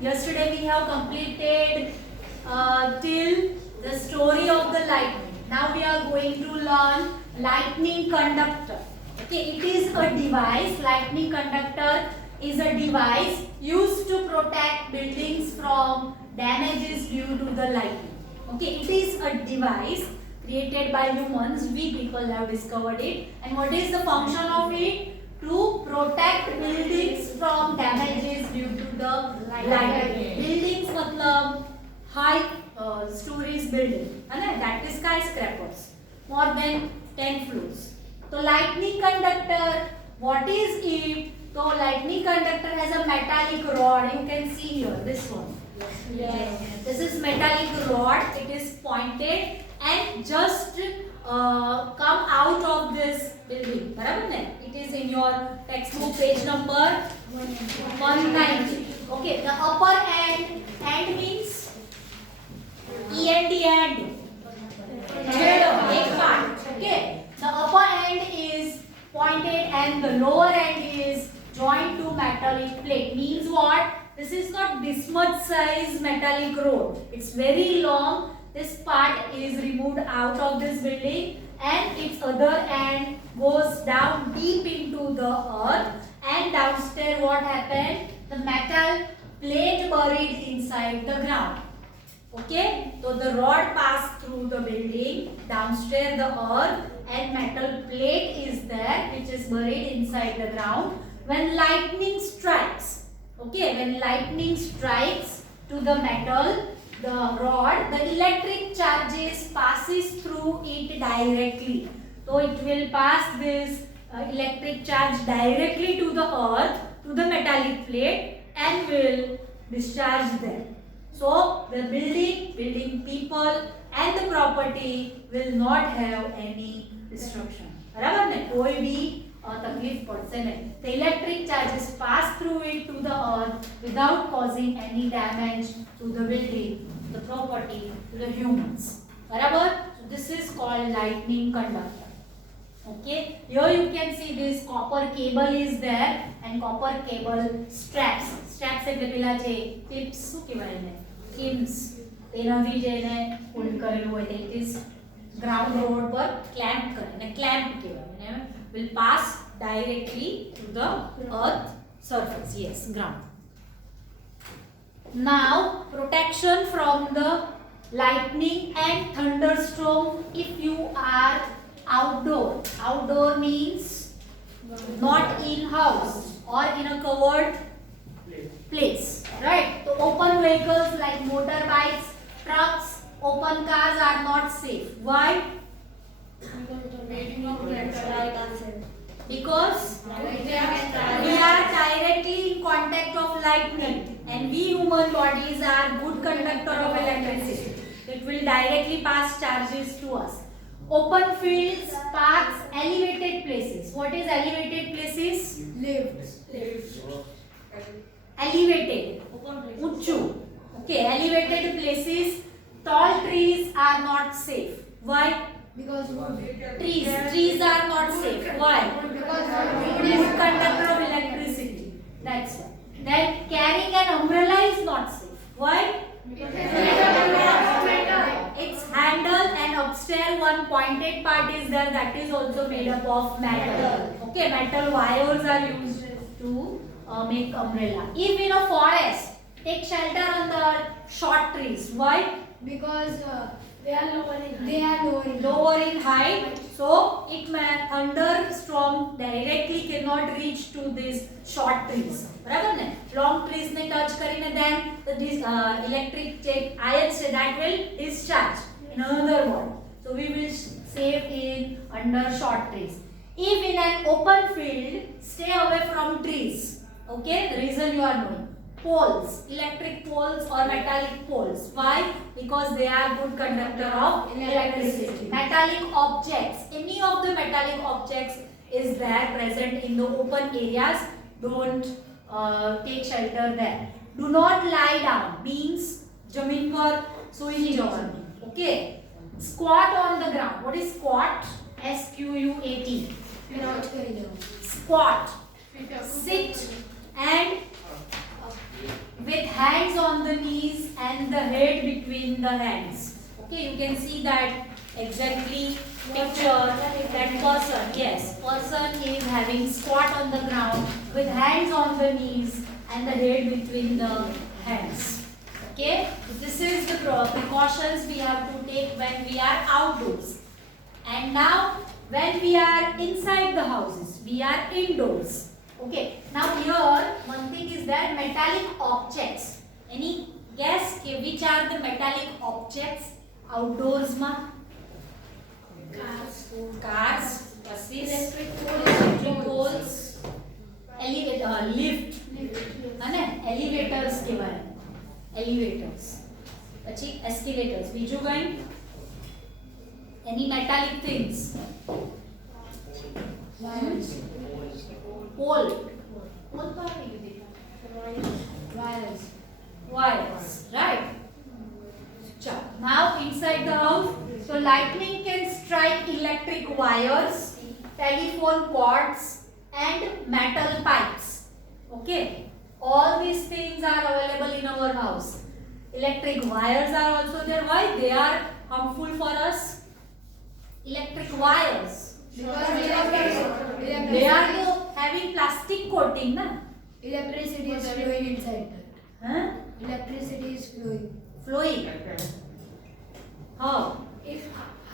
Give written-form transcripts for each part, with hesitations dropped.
Yesterday we have completed till the story of the lightning. Now we are going to learn lightning conductor. Okay, it is a device. Lightning conductor is a device used to protect buildings from damages due to the lightning. Okay, it is a device created by humans. We people have discovered it. And what is the function of it? To protect buildings from damages due to the lightning. Buildings मतलब high stories building, है ना? That is skyscrapers, more than 10 floors. So lightning conductor, what is it? So lightning conductor has a metallic rod. You can see here this one. Yes. This is metallic rod. It is pointed and just come out of this building. बराबर ने? It is in your textbook page number 190. Okay. The upper end. End means end. एक part. Okay. The upper end is pointed and the lower end is joined to metallic plate. Means what? This is not this much size metallic rod. It's very long. This part is removed out of this building and its other end goes down deep into the earth, and downstairs what happened? The metal plate buried inside the ground. Okay, so the rod passed through the building, downstairs the earth, and metal plate is there which is buried inside the ground. When lightning strikes, okay, when lightning strikes to the metal, the rod, the electric charges passes through it directly. So it will pass this electric charge directly to the earth, to the metallic plate, and will discharge there. So the building people and the property will not have any destruction. बराबर ने? कोई भी तकलीफ पड़से नहीं. The electric charges pass through it to the earth without causing any damage to the building, the property, to the humans. बराबर? So this is called lightning conductor. Okay. Here you can see this copper cable is there and copper cable straps. Straps એટલે પેલા જે clips શું કહેવાય એને? Clips. તેનાથી જે એને હોલ્ડ કરેલું હોય it is ground road પર clamp કરે ને clamp કહેવાય. Will pass directly to the earth surface. Yes, ground. Now, protection from the lightning and thunderstorm if you are outdoor. Outdoor means not in house or in a covered place. Right? So, open vehicles like motorbikes, trucks, open cars are not safe. Why? Because we are directly in contact of lightning and we human bodies are good conductor of electricity. It will directly pass charges to us. Open fields, parks, elevated places. What is elevated places? Lifts. Elevated. Uchu. Okay, elevated places. Tall trees are not safe. Why? Because trees are not safe. Why? Because good conductor of electricity. That's why. Then carrying an umbrella is not safe. Why? Its handle and upstairs one pointed part is there, that is also made up of metal. Okay, metal wires are used to make umbrella. If in a forest, take shelter under short trees. Why? Because they are lower in height, so it may thunderstorm directly cannot reach to these short trees. बराबर ने? Long trees ने touch करीने then this electric ions that will discharge in another word. So we will save in under short trees. If in an open field, stay away from trees. Okay, the reason you are knowing. Poles, electric poles or metallic poles. Why? Because they are good conductor of electricity. Metallic objects, any of the metallic objects is there present in the open areas, don't take shelter there. Do not lie down means जमीन पर सोई नहीं जवानी. Okay. Squat on the ground. What is squat? SQUAT. Squat. Sit and with hands on the knees and the head between the hands. Okay, you can see that exactly picture that person. Yes, person is having squat on the ground with hands on the knees and the head between the hands. Okay, this is the precautions we have to take when we are outdoors. And now when we are inside the houses, we are indoors. Okay, now here one thing is that metallic objects. Any guess which are the metallic objects outdoors ma? Cars, buses, electric poles, elevator, lift, elevators કહેવાય. Elevators. પછી escalators. બીજું કઈ? Any metallic things? Pole. Pole તો આવી ગયું. Wires. Wires. Right. Now inside the house, so lightning can strike electric wires, telephone cords and metal pipes. Okay. All these things are available in our house. Electric wires are also there. Why? They are harmful for us. Electric wires. They are having plastic coating, na? Electricity is flowing inside that. Huh? Electricity is flowing. Flowing. How? If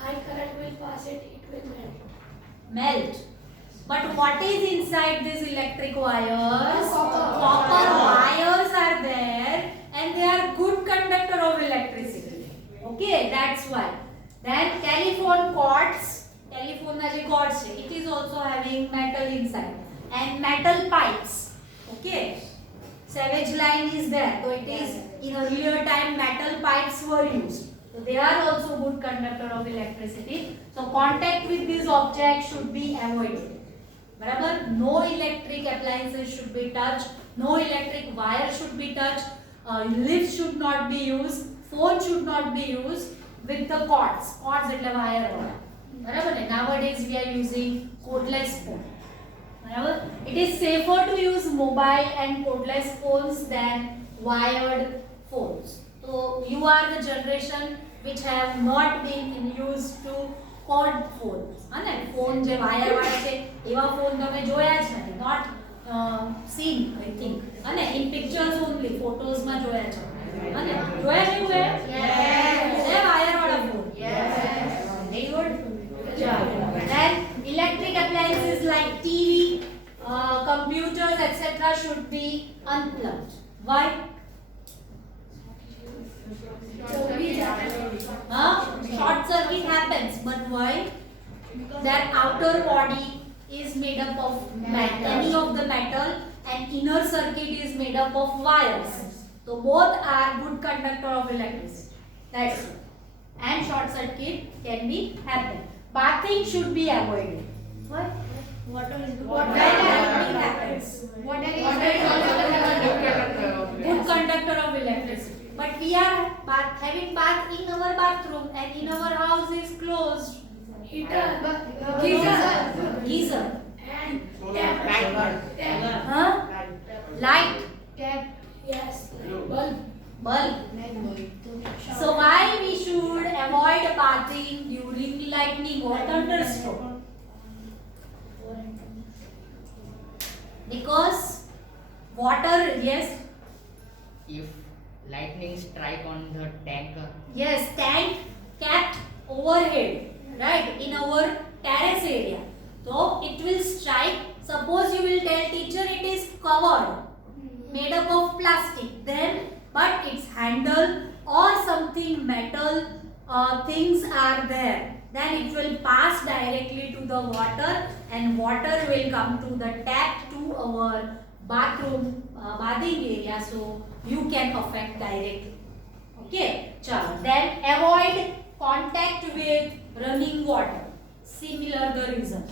high current will pass it, it will melt. Melt. But what is inside these electric wires? Copper. Copper wires are there and they are good conductor of electricity. Okay, that's why. Then telephone cords. Telephone na je cords hai, it is also having metal inside. And metal pipes. Okay. Savage line is there. So it is in earlier time metal pipes were used. So they are also good conductor of electricity. So contact with these objects should be avoided. Barabar? No electric appliances should be touched. No electric wire should be touched. Lift should not be used. Phone should not be used with the cords. Cords એટલે wire હોય. બરાબર ને? Nowadays we are using cordless phone. બરાબર? It is safer to use mobile and cordless phones than wired phones. So you are the generation which have not been used to cord phones. અને phone જે wire વાળા છે એવા phone તમે જોયા જ નથી. Not seen, I think. અને in pictures only, photos માં જોયા છે. અને જોયા છે એવું એ? Yes. છે વાયર વાળા phone? Yes. Very good. Then electric appliances like TV, computers, etc. should be unplugged. Why? Short circuit happens, but why? Their outer body is made up of any of the metal and inner circuit is made up of wires. So both are good conductor of electricity. That's it. And short circuit can be happen. Bathing should be avoided. What? Water is good. Water happens. Water is Good conductor of electricity. But we are having bath in our bathroom and in our house is closed. Heater. Geyser. And tap. Huh? Light. Tap. Yes. Bulb. Bulb. So why we should avoid bathing during lightning or thunderstorm? Because water, yes. If lightning strike on the tank, Yes, tank kept overhead, right, in our terrace area. So it will strike. Suppose you will tell teacher it is covered, made up of plastic. Then, but its handle or something metal things are there. Then it will pass directly to the water, and water will come to the tap to our bathroom bathing area. So you can affect directly. Okay, chalo. Then avoid contact with running water. Similar the reasons.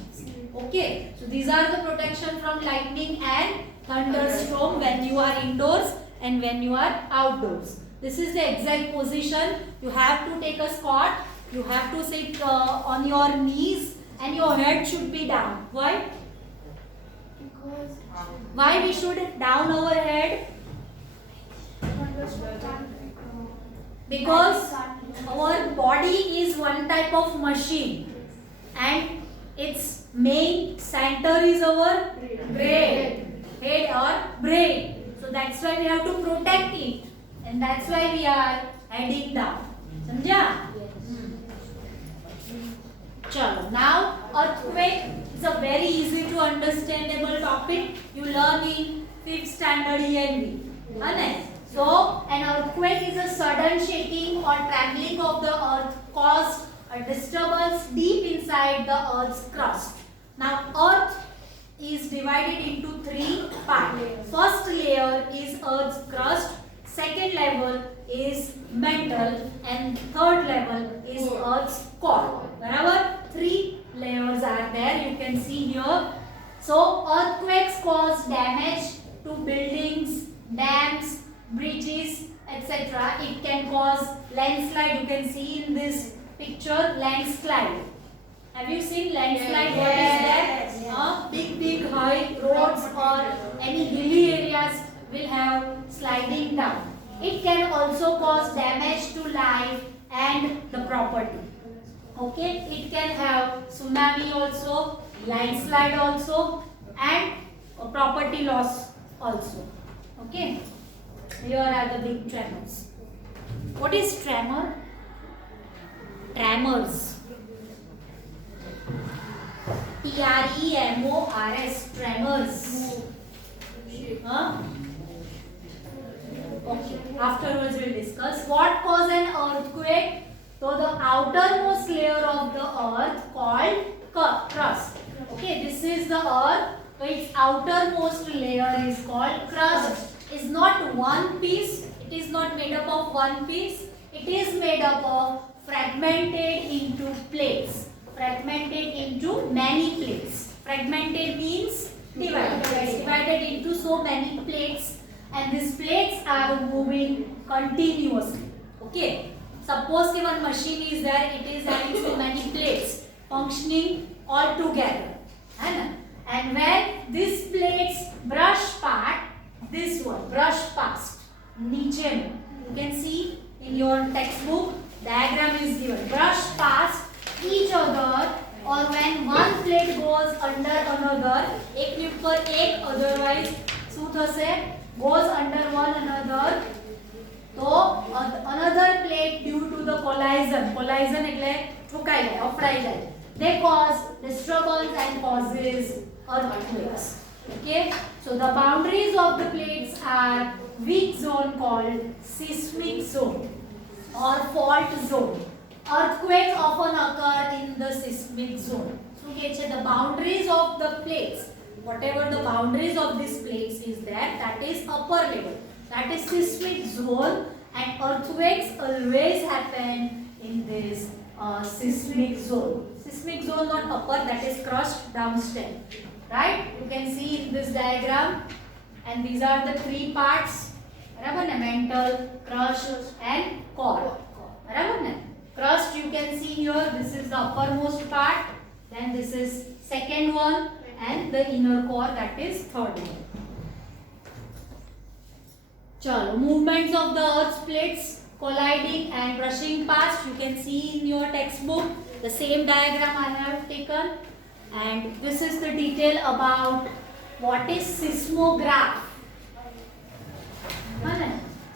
Okay, so these are the protection from lightning and thunderstorm when you are indoors and when you are outdoors. This is the exact position. You have to take a squat. You have to sit on your knees and your head should be down. Why? Because Why we should down our head? Because our body is one type of machine and its main center is our brain, head or brain. So that's why we have to protect it, and that's why we are heading down. Samjha? Chalo. Now earthquake is a very easy to understandable topic. You learn in 5th standard ENV. Right? So an earthquake is a sudden shaking or trembling of the earth caused a disturbance deep inside the earth's crust. Now earth is divided into 3 parts. First layer is earth's crust, second level is mantle, and third level is earth's core. Wherever 3 layers are there, you can see here. So earthquakes cause damage to buildings, dams, bridges, etc. It can cause landslide. You can see in this picture landslide. Have you seen landslide? What is that? Big high roads or any hilly areas will have sliding down. It can also cause damage to life and the property. Okay, it can have tsunami also, landslide also, and property loss also. Okay, here are the big tremors. What is tremor? Tremors. Tremors. Tremors. Huh? Okay. Afterwards we'll discuss what causes an earthquake. So the outermost layer of the earth called crust. Okay, this is the earth. So its outermost layer is called crust. Is not one piece. It is not made up of one piece. It is made up of fragmented into plates. Fragmented into many plates. Fragmented means divided. It's divided into so many plates, and these plates are moving continuously. Okay. Suppose one machine is there, it is having so many plates functioning all together. And when these plates brush past, this one brush past, niche, you can see in your textbook diagram is given. Brush past each other, or when one plate goes under another, एक के ऊपर एक, otherwise શું થશે? Goes under one another. So another plate due to the collision એટલે ઠોકાઈ જાય, અફડાઈ જાય. They cause disturbance and causes earthquakes. Okay, so the boundaries of the plates are weak zone called seismic zone or fault zone. Earthquakes often occur in the seismic zone. So the boundaries of the plates, whatever the boundaries of these plates is there, that is upper level. That is seismic zone, and earthquakes always happen in this seismic zone. Seismic zone not upper, that is crust downstream. Right? You can see in this diagram, and these are the 3 parts. Mantle, crust, and core. Crust you can see here, this is the uppermost part, then this is second one, and the inner core, that is third one. Chalo, movements of the earth's plates colliding and brushing past, you can see in your textbook the same diagram I have taken, and this is the detail about what is seismograph.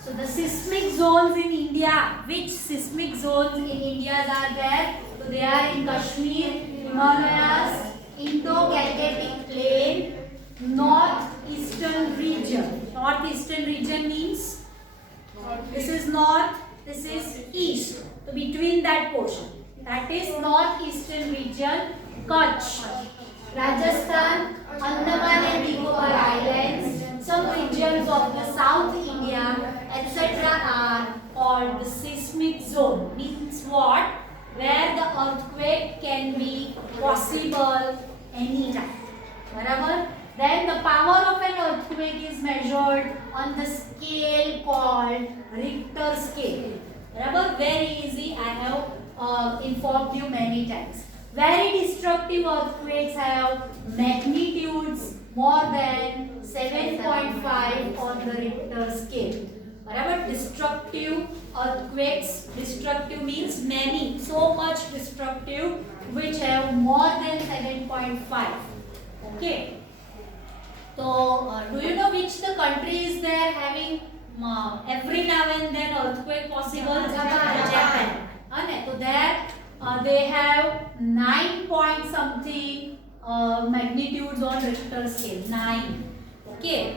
So the seismic zones in India, which seismic zones in India are there? So they are in Kashmir, Himalayas, Indo-Gangetic Plain, northeastern region. Northeastern region means this is north, this is east. So between that portion, that is northeastern region, Kutch, Rajasthan, Andaman and Nicobar Islands, some regions of the South India, etc. are called the seismic zone. Means what? Where the earthquake can be possible anytime. Barabar? Then the power of an earthquake is measured on the scale called Richter Scale. Barabar? Very easy. I have informed you many times. Very destructive earthquakes have magnitudes more than 7.5 on the Richter scale. Barabar? destructive earthquakes. Destructive means many, so much destructive, which have more than 7.5. Okay. So, do you know which the country is there having every now and then earthquake possible? Japan. So there they have 9 point something magnitudes on Richter scale. 9. Okay.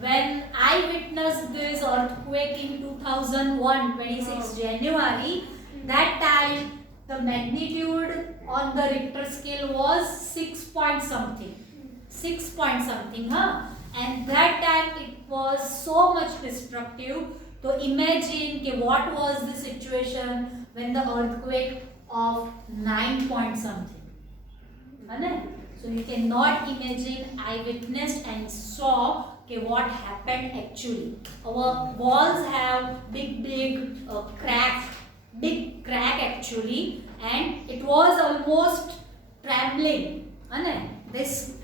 When I witnessed this earthquake in 2001, 26 January, that time the magnitude on the Richter scale was 6 point something. 6 point something, and that time it was so much destructive. So imagine what was the situation when the earthquake of 9 point something. So you cannot imagine. I witnessed and saw what happened actually. Our walls have big crack actually, and it was almost trembling. This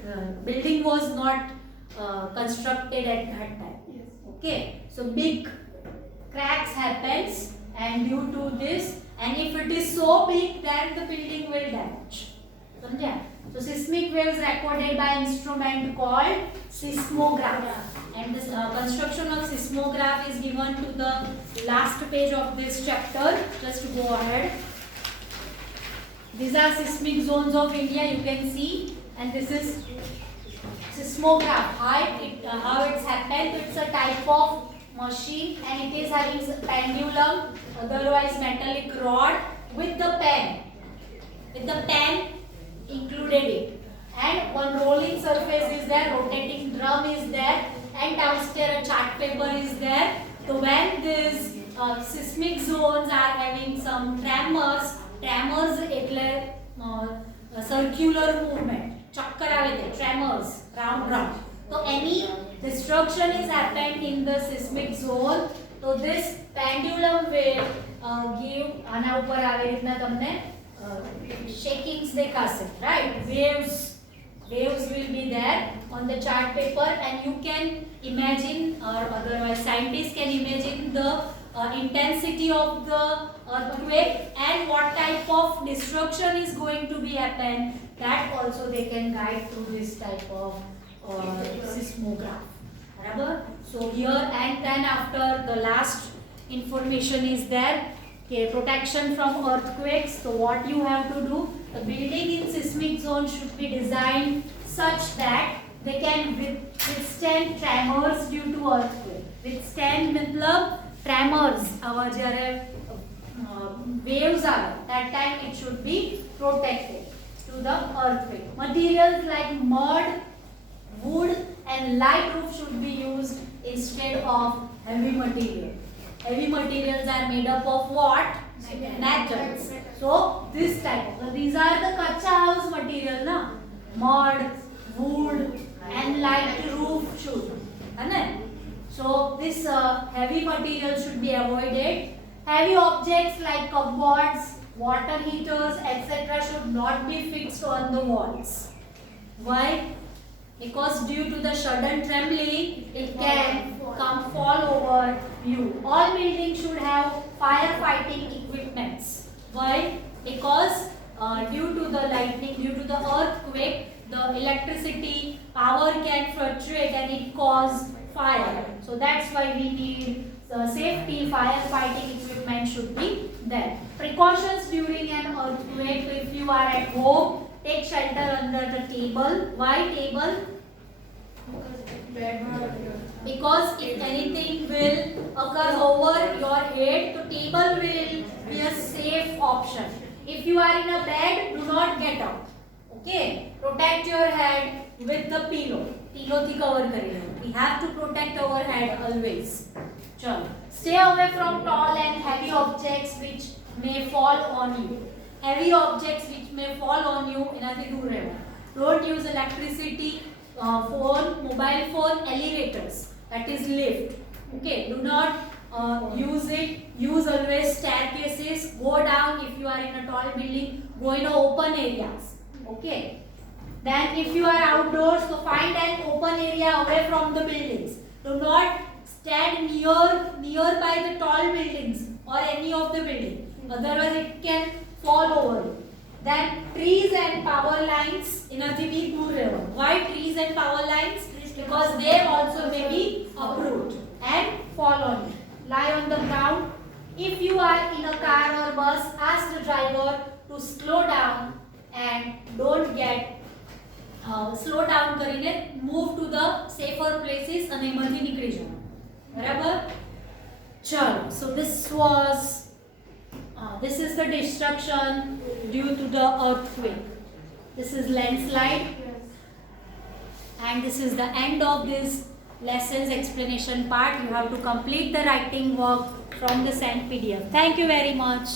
building was not constructed at that time. Okay, so big cracks happens, and due to this, and if it is so big, then the building will damage. So seismic waves recorded by instrument called seismograph, and this construction of seismograph is given to the last page of this chapter. Just go ahead. These are seismic zones of India, you can see, and this is seismograph. How it's happened. It's a type of machine, and it is having pendulum, otherwise metallic rod with the pen. Included it, and one rolling surface is there, rotating drum is there, and downstairs a chart paper is there. So when these seismic zones are having some tremors એટલે circular movement, chakkar આવે છે, tremors, round. So any destruction is happened in the seismic zone. So this pendulum will give આના ઉપર આવી રીતના તમને shakings દેખાશે, right? Waves will be there on the chart paper, and you can imagine, or otherwise scientists can imagine the intensity of the earthquake and what type of destruction is going to be happen. That also they can guide through this type of seismograph. So here, and then after the last information is there. Okay, protection from earthquakes. So what you have to do, the building in seismic zone should be designed such that they can withstand tremors due to earthquake. Withstand means tremors. Our waves are, that time it should be protected to the earthquake. Materials like mud, wood and light roof should be used instead of heavy material. Heavy materials are made up of what? Metals. So this type. So these are the kacha house material, na? Mud, wood, and light roof should. So this heavy material should be avoided. Heavy objects like cupboards, water heaters, etc. should not be fixed on the walls. Why? Because due to the sudden trembling, it can fall over you. All buildings should have firefighting equipments. Why? Because due to the lightning, due to the earthquake, the electricity power can fluctuate and it cause fire. So that's why we need safety firefighting equipment should be there. Precautions during an earthquake. If you are at home, take shelter under the table. Why table? Because if anything will occur over your head, the table will be a safe option. If you are in a bed, do not get up. Okay? Protect your head with the pillow. Pillow thi cover kariye. We have to protect our head always. Chalo. Stay away from tall and heavy objects which may fall on you. Heavy objects which may fall on you, inathi dur rehna. Don't use electricity, phone, mobile phone, elevators. That is lift. Okay, do not use it. Use always staircases. Go down if you are in a tall building. Go in open areas. Okay. Then if you are outdoors, so find an open area away from the buildings. Do not stand nearby the tall buildings or any of the building. Otherwise it can fall over. Then trees and power lines enathi bhi dur rehva. Why trees and power lines? Because they also may be uproot and fall on you. Lie on the ground. If you are in a car or bus, ask the driver to slow down and don't get slow down કરીને move to the safer places અને એમાંથી નીકળી જવાનું. બરાબર? ચલો. So this is the destruction due to the earthquake. This is landslide. And this is the end of this lessons explanation part. You have to complete the writing work from the sent PDF. Thank you very much.